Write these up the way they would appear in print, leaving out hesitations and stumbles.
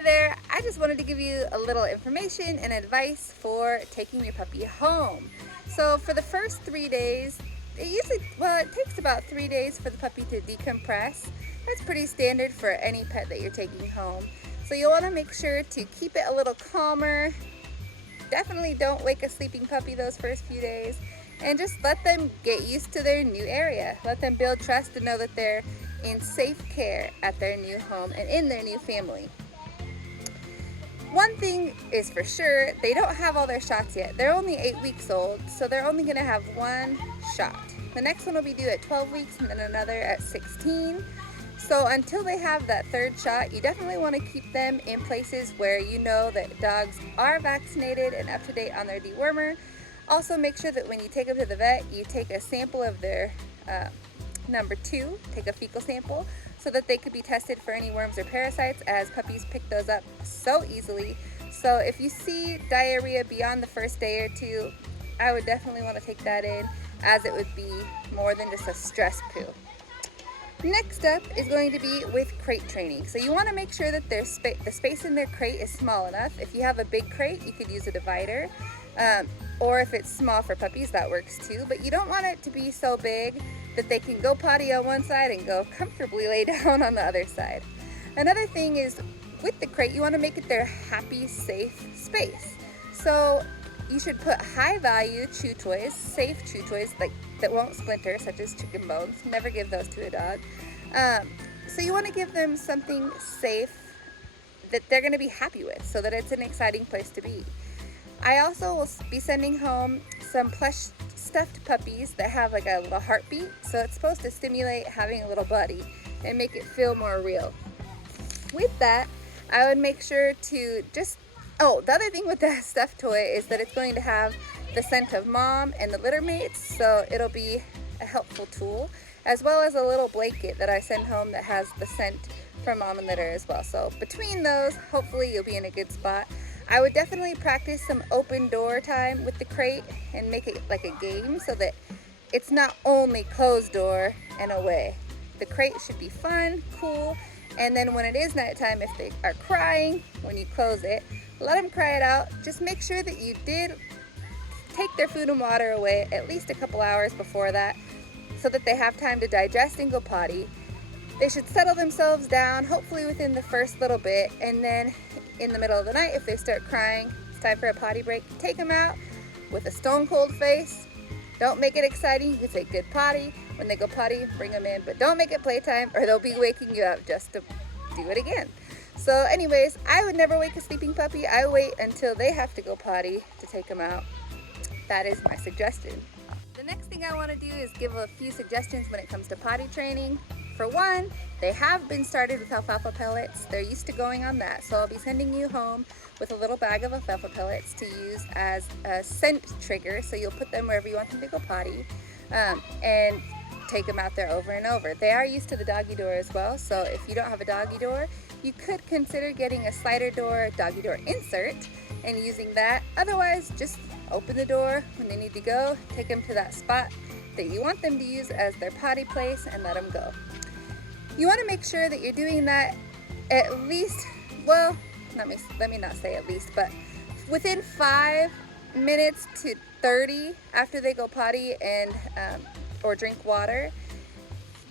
Hey there, I just wanted to give you a little information and advice for taking your puppy home. So for the first 3 days, it takes about 3 days for the puppy to decompress. That's pretty standard for any pet that you're taking home. So you'll want to make sure to keep it a little calmer. Definitely don't wake a sleeping puppy those first few days, and just let them get used to their new area. Let them build trust and know that they're in safe care at their new home and in their new family. One thing is for sure, they don't have all their shots yet. They're only 8 weeks old, so they're only going to have one shot. The next one will be due at 12 weeks and then another at 16. So until they have that third shot, you definitely want to keep them in places where you know that dogs are vaccinated and up to date on their dewormer. Also make sure that when you take them to the vet, you take a sample of their number 2, take a fecal sample, so that they could be tested for any worms or parasites, as puppies pick those up so easily. So if you see diarrhea beyond the first day or 2, I would definitely want to take that in, as it would be more than just a stress poo. Next up is going to be with crate training. So you want to make sure that the space in their crate is small enough. If you have a big crate, you could use a divider. Or if it's small for puppies, that works too. But you don't want it to be so big that they can go potty on one side and go comfortably lay down on the other side. Another thing is, with the crate, you want to make it their happy, safe space. So you should put high value chew toys, safe chew toys that won't splinter, such as chicken bones. Never give those to a dog. So you want to give them something safe that they're going to be happy with, so that it's an exciting place to be. I also will be sending home some plush stuffed puppies that have like a little heartbeat, so it's supposed to stimulate having a little buddy and make it feel more real. With that, I would make sure to the other thing with the stuffed toy is that it's going to have the scent of mom and the litter mates, so it'll be a helpful tool, as well as a little blanket that I send home that has the scent from mom and litter as well. So between those, hopefully you'll be in a good spot. I would definitely practice some open door time with the crate and make it like a game, so that it's not only closed door and away. The crate should be fun, cool, and then when it is nighttime, if they are crying when you close it, let them cry it out. Just make sure that you did take their food and water away at least a couple hours before that, so that they have time to digest and go potty. They should settle themselves down, hopefully within the first little bit, and then in the middle of the night, if they start crying, it's time for a potty break. Take them out with a stone cold face. Don't make it exciting. You can say good potty. When they go potty, bring them in, but don't make it playtime, or they'll be waking you up just to do it again. So anyways, I would never wake a sleeping puppy. I wait until they have to go potty to take them out. That is my suggestion. The next thing I want to do is give a few suggestions when it comes to potty training. For one, they have been started with alfalfa pellets. They're used to going on that, so I'll be sending you home with a little bag of alfalfa pellets to use as a scent trigger. So you'll put them wherever you want them to go potty, and take them out there over and over. They are used to the doggy door as well, so if you don't have a doggy door, you could consider getting a slider door doggy door insert and using that. Otherwise, just open the door when they need to go, take them to that spot that you want them to use as their potty place, and let them go. You want to make sure that you're doing that at least, well, let me not say at least, but within 5 minutes to 30 after they go potty and or drink water.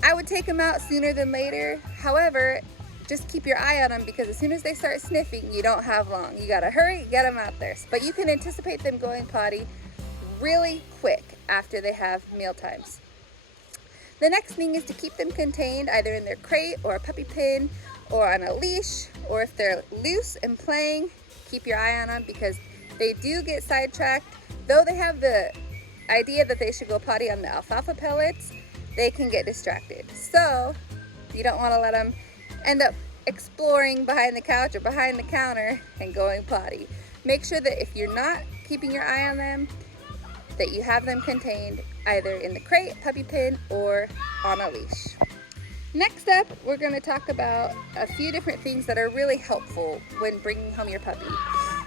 I would take them out sooner than later. However, just keep your eye on them, because as soon as they start sniffing, you don't have long. You gotta hurry, get them out there. But you can anticipate them going potty really quick after they have meal times. The next thing is to keep them contained either in their crate or a puppy pen or on a leash, or if they're loose and playing, keep your eye on them, because they do get sidetracked. Though they have the idea that they should go potty on the alfalfa pellets, they can get distracted. So you don't want to let them end up exploring behind the couch or behind the counter and going potty. Make sure that if you're not keeping your eye on them, that you have them contained either in the crate, puppy pen, or on a leash. Next up, we're going to talk about a few different things that are really helpful when bringing home your puppy.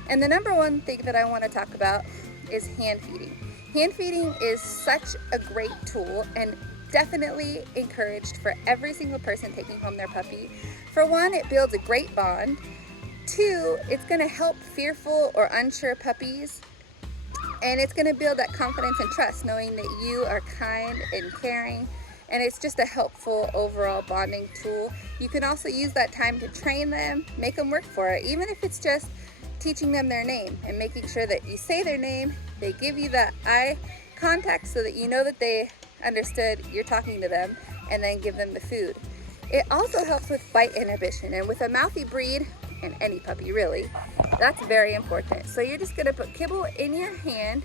And the number one thing that I want to talk about is hand feeding. Hand feeding is such a great tool and definitely encouraged for every single person taking home their puppy. For one, it builds a great bond. 2, it's gonna help fearful or unsure puppies, and it's gonna build that confidence and trust, knowing that you are kind and caring, and it's just a helpful overall bonding tool. You can also use that time to train them, make them work for it, even if it's just teaching them their name and making sure that you say their name, they give you that eye contact so that you know that they understood you're talking to them, and then give them the food. It also helps with bite inhibition, and with a mouthy breed, and any puppy really, that's very important. So you're just gonna put kibble in your hand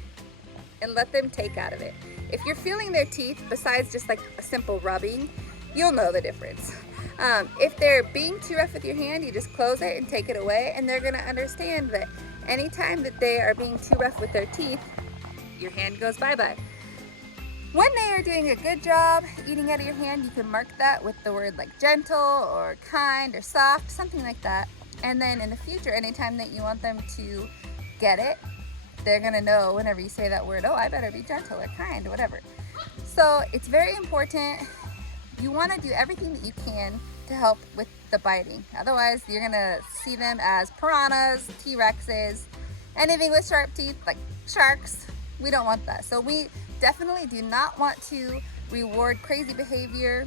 and let them take out of it. If you're feeling their teeth, besides just like a simple rubbing, you'll know the difference. If they're being too rough with your hand, you just close it and take it away, and they're gonna understand that anytime that they are being too rough with their teeth, your hand goes bye-bye. When they are doing a good job eating out of your hand, you can mark that with the word like gentle or kind or soft, something like that. And then in the future, anytime that you want them to get it, they're gonna know whenever you say that word, oh, I better be gentle or kind or whatever. So it's very important. You wanna do everything that you can to help with the biting. Otherwise, you're gonna see them as piranhas, T-Rexes, anything with sharp teeth, like sharks. We don't want that. So we definitely do not want to reward crazy behavior.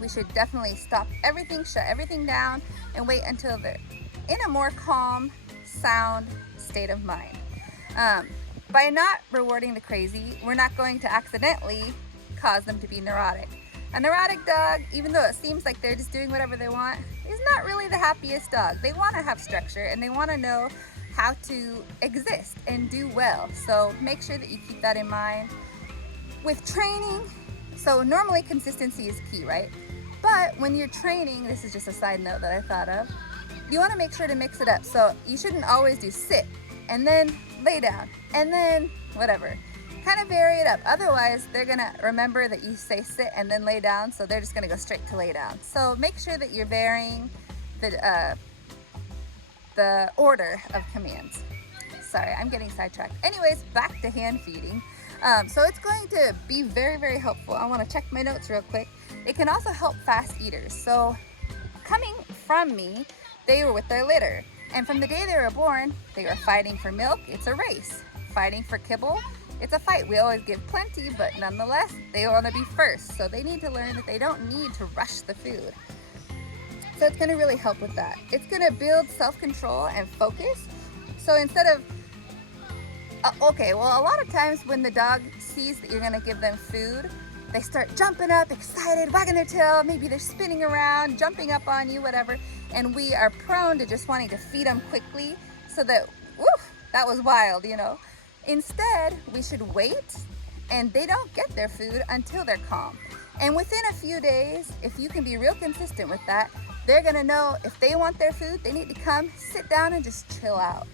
We should definitely stop everything, shut everything down, and wait until they're in a more calm, sound state of mind. By not rewarding the crazy, we're not going to accidentally cause them to be neurotic. A neurotic dog, even though it seems like they're just doing whatever they want, is not really the happiest dog. They want to have structure, and they want to know how to exist and do well. So make sure that you keep that in mind. With training, so normally consistency is key, right? But when you're training, this is just a side note that I thought of, you want to make sure to mix it up. So you shouldn't always do sit and then lay down and then whatever. Kind of vary it up. Otherwise, they're gonna remember that you say sit and then lay down, so they're just gonna go straight to lay down. So make sure that you're varying the order of commands. Sorry, I'm getting sidetracked. Anyways, back to hand feeding. So it's going to be very, very helpful. I want to check my notes real quick. It can also help fast eaters. So coming from me, they were with their litter. And from the day they were born, they were fighting for milk. It's a race. Fighting for kibble. It's a fight. We always give plenty, but nonetheless, they want to be first. So they need to learn that they don't need to rush the food. So it's going to really help with that. It's going to build self-control and focus. So instead of, okay, well, a lot of times when the dog sees that you're going to give them food, they start jumping up, excited, wagging their tail. Maybe they're spinning around, jumping up on you, whatever. And we are prone to just wanting to feed them quickly so that, woof, that was wild, you know. Instead, we should wait, and they don't get their food until they're calm. And within a few days, if you can be real consistent with that, they're gonna know if they want their food, they need to come, sit down, and just chill out.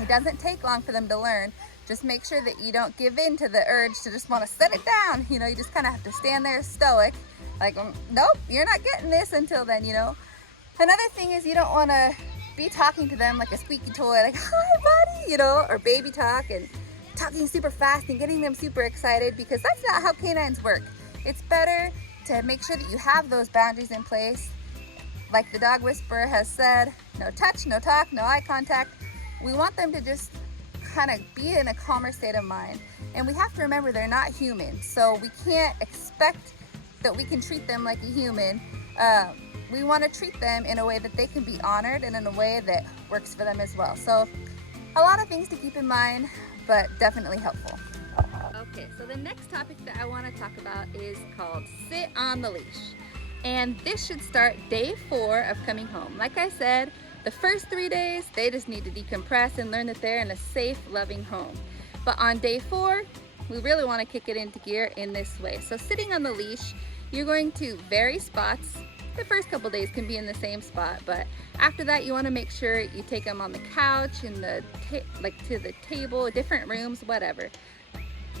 It doesn't take long for them to learn. Just make sure that you don't give in to the urge to just want to set it down. You know, you just kind of have to stand there stoic, like, nope, you're not getting this until then, you know. Another thing is you don't want to be talking to them like a squeaky toy, like, hi, buddy, you know, or baby talk and talking super fast and getting them super excited, because that's not how canines work. It's better to make sure that you have those boundaries in place. Like the dog whisperer has said, no touch, no talk, no eye contact. We want them to just kind of be in a calmer state of mind. And we have to remember they're not human. So we can't expect that we can treat them like a human. We want to treat them in a way that they can be honored and in a way that works for them as well. So a lot of things to keep in mind, but definitely helpful. Okay, so the next topic that I want to talk about is called sit on the leash. And this should start day 4 of coming home. Like I said, the first 3 days, they just need to decompress and learn that they're in a safe, loving home. But on day 4, we really want to kick it into gear in this way. So sitting on the leash, you're going to vary spots. The first couple days can be in the same spot, but after that, you want to make sure you take them on the couch, in the like to the table, different rooms, whatever.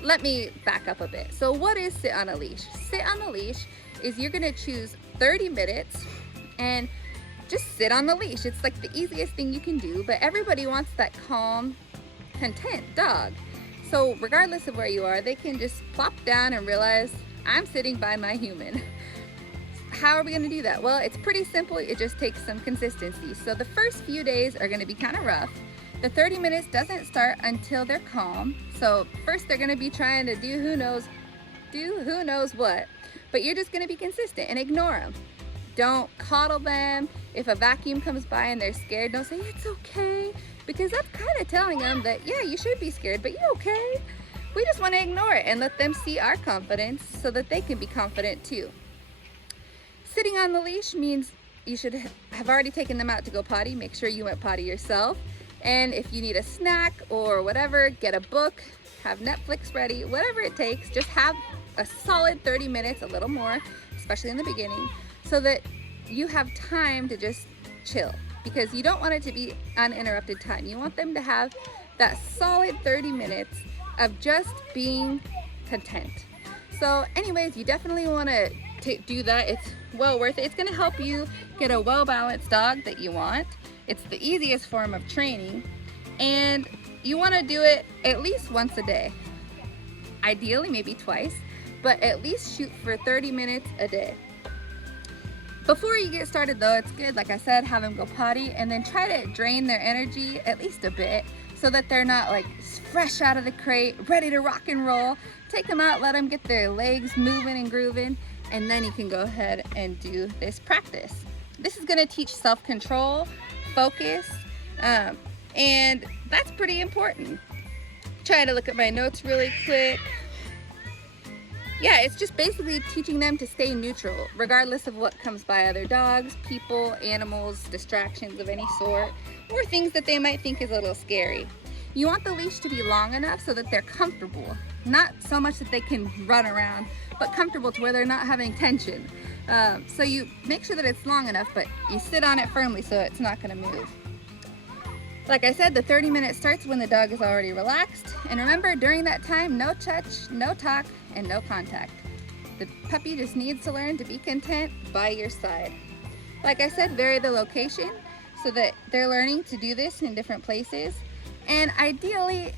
Let me back up a bit. So what is sit on a leash? Sit on the leash is you're gonna choose 30 minutes and just sit on the leash. It's like the easiest thing you can do, but everybody wants that calm, content dog. So regardless of where you are, they can just plop down and realize I'm sitting by my human. how are we going to do that? Well, it's pretty simple. It just takes some consistency. So the first few days are going to be kind of rough. The 30 minutes doesn't start until they're calm. So first they're going to be trying to do who knows what, but you're just going to be consistent and ignore them. Don't coddle them. If a vacuum comes by and they're scared, don't say it's okay, because that's kind of telling them that, yeah, you should be scared, but you're okay. We just want to ignore it and let them see our confidence so that they can be confident too. Sitting on the leash means you should have already taken them out to go potty. Make sure you went potty yourself. And if you need a snack or whatever, get a book, have Netflix ready, whatever it takes. Just have a solid 30 minutes, a little more, especially in the beginning, so that you have time to just chill, because you don't want it to be uninterrupted time. You want them to have that solid 30 minutes of just being content. So anyways, you definitely want to do that. It's well worth it. It's going to help you get a well-balanced dog that you want. It's the easiest form of training, and you want to do it at least once a day. Ideally, maybe twice, but at least shoot for 30 minutes a day. Before you get started though, it's good, like I said, have them go potty and then try to drain their energy at least a bit so that they're not like fresh out of the crate, ready to rock and roll. Take them out, let them get their legs moving and grooving, and then you can go ahead and do this practice. This is going to teach self-control, focus, and that's pretty important. Trying to look at my notes really quick. Yeah, it's just basically teaching them to stay neutral, regardless of what comes by, other dogs, people, animals, distractions of any sort, or things that they might think is a little scary. You want the leash to be long enough so that they're comfortable. Not so much that they can run around, but comfortable to where they're not having tension. So you make sure that it's long enough, but you sit on it firmly so it's not gonna move. Like I said, the 30 minutes starts when the dog is already relaxed. And remember, during that time, no touch, no talk, and no contact. The puppy just needs to learn to be content by your side. Like I said, vary the location so that they're learning to do this in different places. And ideally,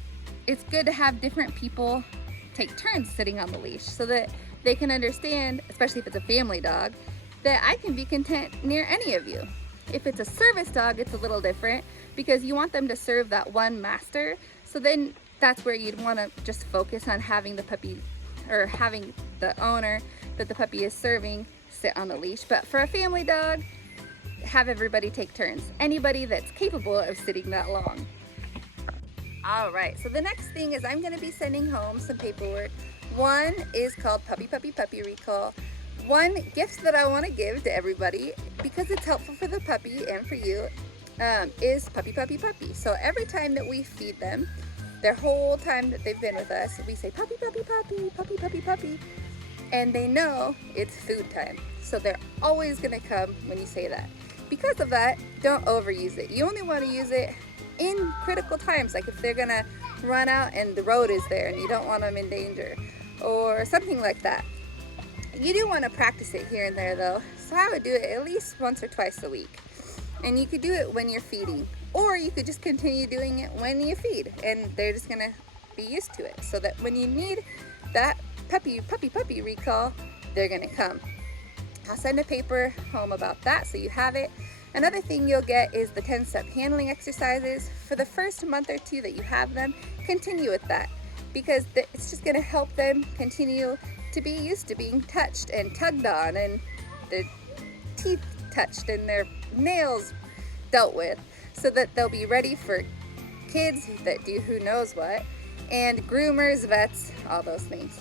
it's good to have different people take turns sitting on the leash so that they can understand, especially if it's a family dog, that I can be content near any of you. If it's a service dog, it's a little different because you want them to serve that one master. So then that's where you'd want to just focus on having the puppy, or having the owner that the puppy is serving sit on the leash. But for a family dog, have everybody take turns. Anybody that's capable of sitting that long. All right, so the next thing is I'm gonna be sending home some paperwork. One is called Puppy Recall. One gift that I want to give to everybody, because it's helpful for the puppy and for you, is Puppy. So every time that we feed them, their whole time that they've been with us, we say puppy, and they know it's food time. So they're always gonna come when you say that. Because of that, don't overuse it. You only want to use it in critical times, like if they're gonna run out and the road is there and you don't want them in danger, or something like that. You do want to practice it here and there though, so I would do it at least once or twice a week. And you could do it when you're feeding, or you could just continue doing it when you feed, and they're just gonna be used to it, so that when you need that puppy recall, they're gonna come. I'll send a paper home about that so you have it. Another thing you'll get is the 10-step handling exercises. For the first month or two that you have them, continue with that, because it's just gonna help them continue to be used to being touched and tugged on, and their teeth touched and their nails dealt with, so that they'll be ready for kids that do who knows what, and groomers, vets, all those things.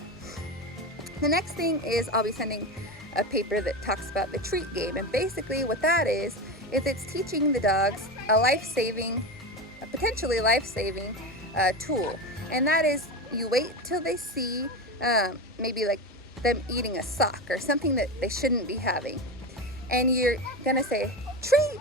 The next thing is I'll be sending a paper that talks about the treat game, and basically what that is it's teaching the dogs a potentially life-saving tool, and that is you wait till they see maybe like them eating a sock or something that they shouldn't be having, and you're gonna say treat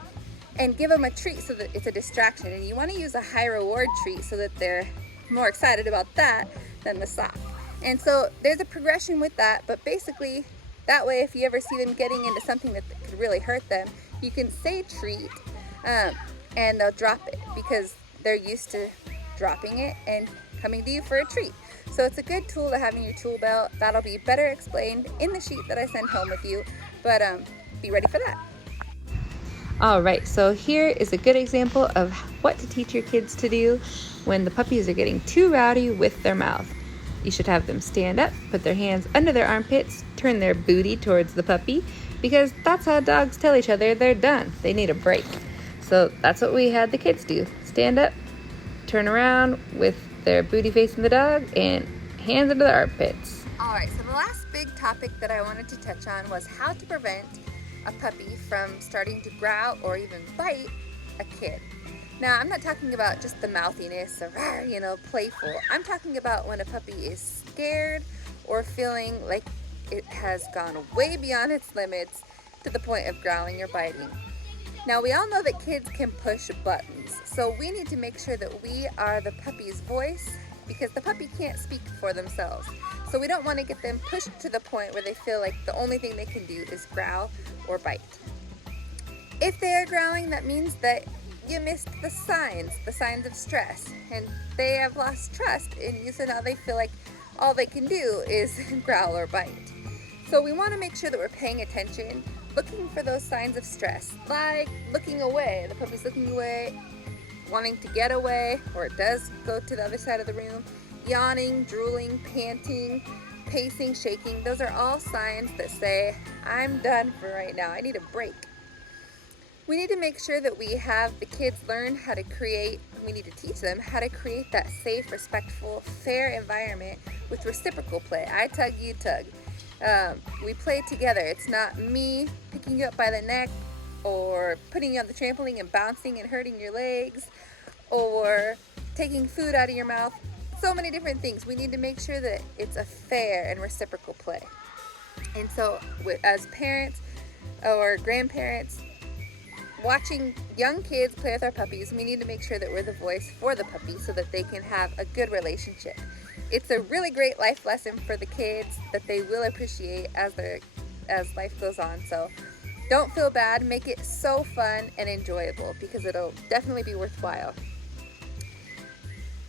and give them a treat so that it's a distraction, and you want to use a high reward treat so that they're more excited about that than the sock. And so there's a progression with that, but basically that way if you ever see them getting into something that could really hurt them, you can say treat and they'll drop it because they're used to dropping it and coming to you for a treat. So it's a good tool to have in your tool belt. That'll be better explained in the sheet that I send home with you. But be ready for that. Alright, so here is a good example of what to teach your kids to do when the puppies are getting too rowdy with their mouth. You should have them stand up, put their hands under their armpits, turn their booty towards the puppy, because that's how dogs tell each other they're done. They need a break. So that's what we had the kids do. Stand up, turn around with their booty facing the dog, and hands under the armpits. Alright, so the last big topic that I wanted to touch on was how to prevent a puppy from starting to growl or even bite a kid. Now, I'm not talking about just the mouthiness or, playful. I'm talking about when a puppy is scared or feeling like it has gone way beyond its limits to the point of growling or biting. Now, we all know that kids can push buttons, so we need to make sure that we are the puppy's voice, because the puppy can't speak for themselves. So we don't want to get them pushed to the point where they feel like the only thing they can do is growl or bite. If they are growling, that means that you missed the signs of stress, and they have lost trust in you, so now they feel like all they can do is growl or bite. So we want to make sure that we're paying attention, looking for those signs of stress, like looking away. The puppy's looking away, wanting to get away, or it does go to the other side of the room, yawning, drooling, panting, pacing, shaking. Those are all signs that say, I'm done for right now, I need a break. We need to make sure that we have the kids learn how to create, we need to teach them how to create that safe, respectful, fair environment with reciprocal play. I tug, you tug. We play together. It's not me picking you up by the neck or putting you on the trampoline and bouncing and hurting your legs or taking food out of your mouth. So many different things. We need to make sure that it's a fair and reciprocal play. And so as parents or grandparents watching young kids play with our puppies, we need to make sure that we're the voice for the puppy so that they can have a good relationship. It's a really great life lesson for the kids that they will appreciate as life goes on. So don't feel bad, make it so fun and enjoyable, because it'll definitely be worthwhile.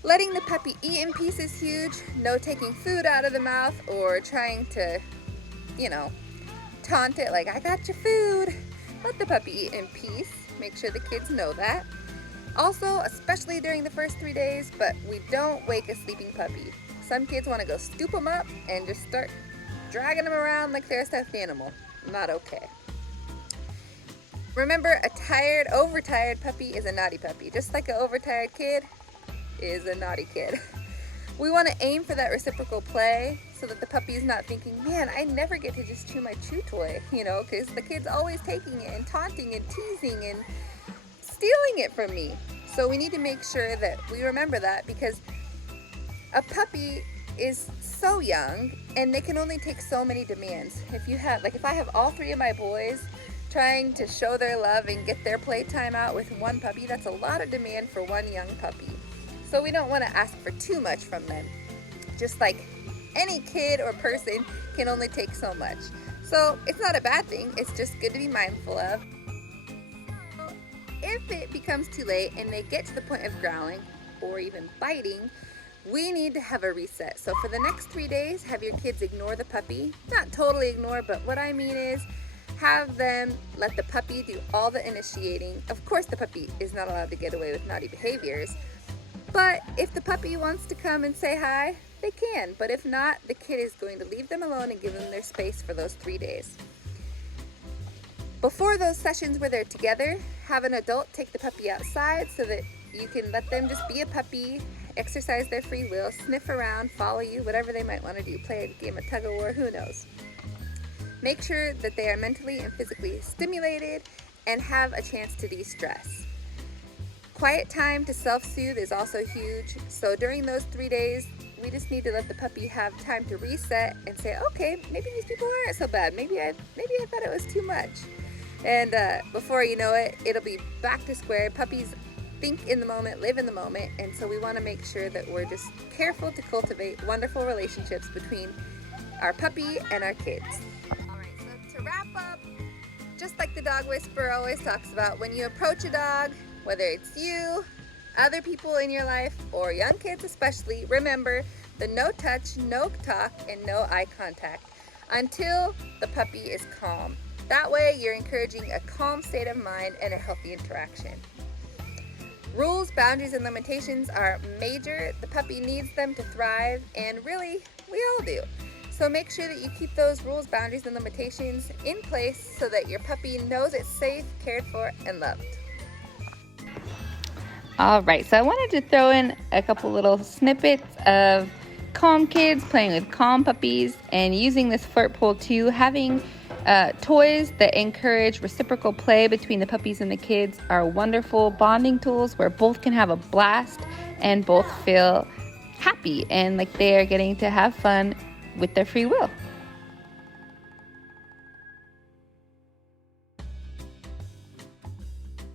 Letting the puppy eat in peace is huge. No taking food out of the mouth or trying to, taunt it like, I got your food. Let the puppy eat in peace. Make sure the kids know that. Also, especially during the first 3 days, but we don't wake a sleeping puppy. Some kids want to go scoop them up and just start dragging them around like they're a stuffed animal. Not okay. Remember, a tired, overtired puppy is a naughty puppy. Just like an overtired kid is a naughty kid. We want to aim for that reciprocal play so that the puppy is not thinking, man, I never get to just chew my chew toy, because the kid's always taking it and taunting and teasing and stealing it from me. So we need to make sure that we remember that, because a puppy is so young and they can only take so many demands. If I have all 3 of my boys trying to show their love and get their playtime out with one puppy, that's a lot of demand for one young puppy. So we don't want to ask for too much from them. Just like any kid or person can only take so much. So it's not a bad thing, it's just good to be mindful of. If it becomes too late and they get to the point of growling or even biting, we need to have a reset. So for the next 3 days, have your kids ignore the puppy. Not totally ignore, but what I mean is have them let the puppy do all the initiating. Of course, the puppy is not allowed to get away with naughty behaviors, but if the puppy wants to come and say hi, they can. But if not, the kid is going to leave them alone and give them their space for those 3 days. Before those sessions where they're together, have an adult take the puppy outside so that you can let them just be a puppy, exercise their free will, sniff around, follow you, whatever they might want to do, play a game of tug of war, who knows. Make sure that they are mentally and physically stimulated and have a chance to de-stress. Quiet time to self-soothe is also huge. So during those 3 days, we just need to let the puppy have time to reset and say, okay, maybe these people aren't so bad. Maybe I thought it was too much. And before you know it, it'll be back to square. Puppies think in the moment, live in the moment, and so we want to make sure that we're just careful to cultivate wonderful relationships between our puppy and our kids. All right, so to wrap up, just like the dog whisperer always talks about, when you approach a dog, whether it's you, other people in your life, or young kids especially, remember the no touch, no talk, and no eye contact until the puppy is calm. That way, you're encouraging a calm state of mind and a healthy interaction. Rules, boundaries, and limitations are major. The puppy needs them to thrive, and really, we all do. So make sure that you keep those rules, boundaries, and limitations in place so that your puppy knows it's safe, cared for, and loved. All right, so I wanted to throw in a couple little snippets of calm kids playing with calm puppies and using this flirt pole too. Having toys that encourage reciprocal play between the puppies and the kids are wonderful bonding tools where both can have a blast and both feel happy and like they are getting to have fun with their free will.